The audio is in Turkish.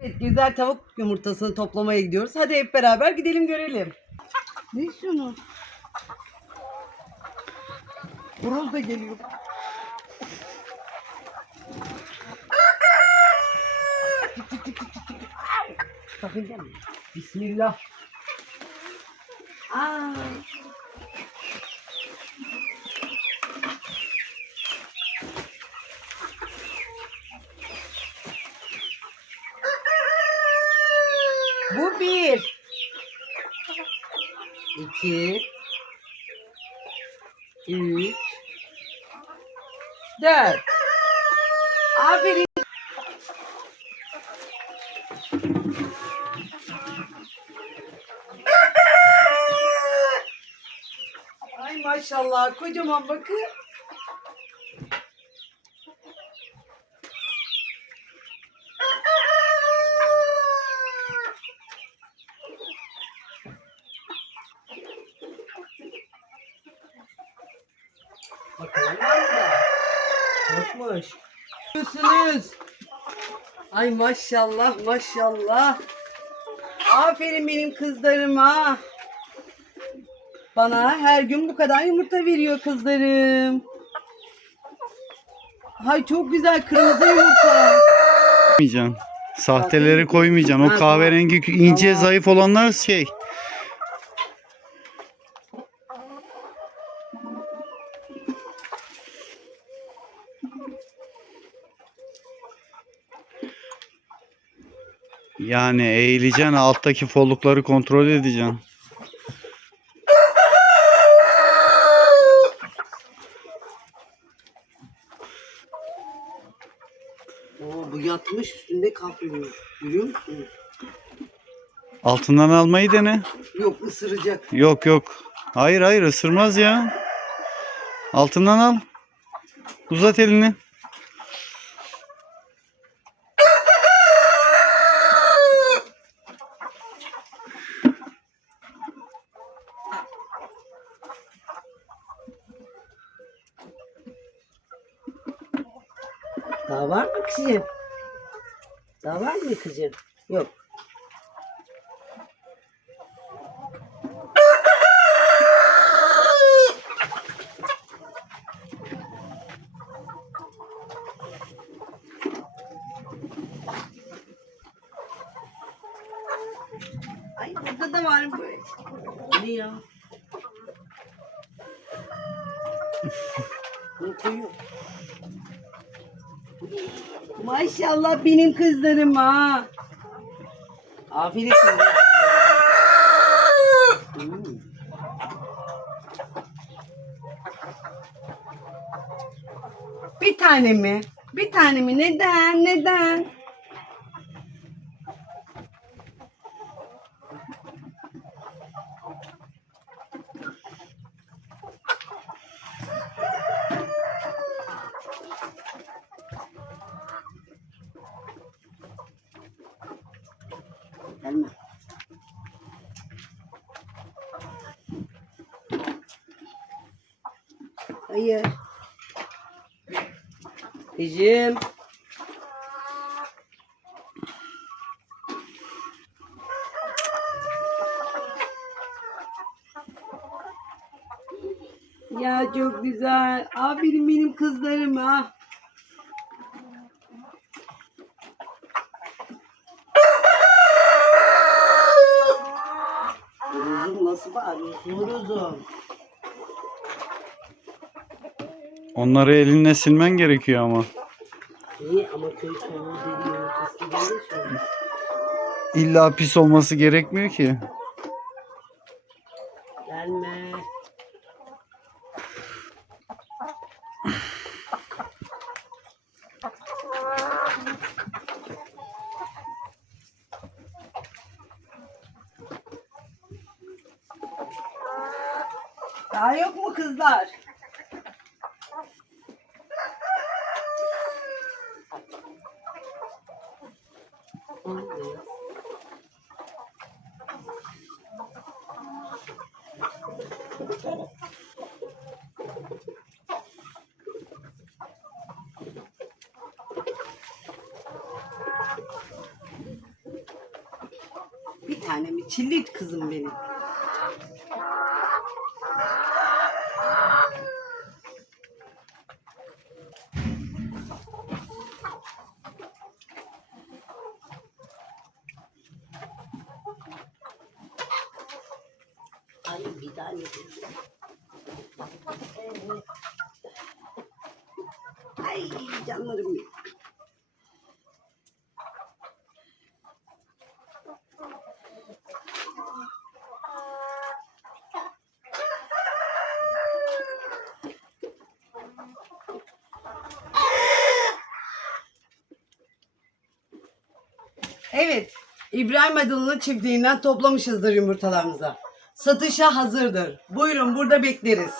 Evet, güzel tavuk yumurtasını toplamaya gidiyoruz. Hadi hep beraber gidelim görelim. Ne şunu? Horoz da geliyor. Sakın gelme. Bismillah. Aa. 2 3 4 Aferin. Ay maşallah kocaman bakın. Bakalım var mı da? Yokmuş. Görüyorsunuz. Ay maşallah maşallah. Aferin benim kızlarıma. Bana her gün bu kadar yumurta veriyor kızlarım. Ay çok güzel kırmızı yumurta. Koymayacaksın. Sahteleri koymayacaksın. O kahverengi ince zayıf olanlar şey. Yani eğileceksin alttaki follukları kontrol edeceksin. Oo, bu yatmış üstünde kalkmıyor. Biliyor musunuz? Altından almayı dene. Yok ısıracak. Yok yok. Hayır hayır ısırmaz ya. Altından al. Uzat elini. Daha var mı kızım? Daha var mı kızım? Yok. Ay burada da var böyle. Ne ya? ne koyuyor? Maşallah benim kızlarım ha. Aferin sana. Hmm. Bir tane mi? Bir tane mi? Neden? Neden? Gelme. Hayır. Kızım. Ya çok güzel. Aferin benim kızlarıma. Nasıl bağırıyorsun? Onları elinle silmen gerekiyor ama. İyi ama köy soğuğu dediğin değil şu. İlla pis olması gerekmiyor ki. Daha yok mu kızlar? Bir tanem çillit kızım benim. Tane. Evet. Ay canlarım. Evet. İbrahim Adılı'nın çiftliğinden toplamışızdır yumurtalarımızı. Satışa hazırdır. Buyurun burada bekleriz.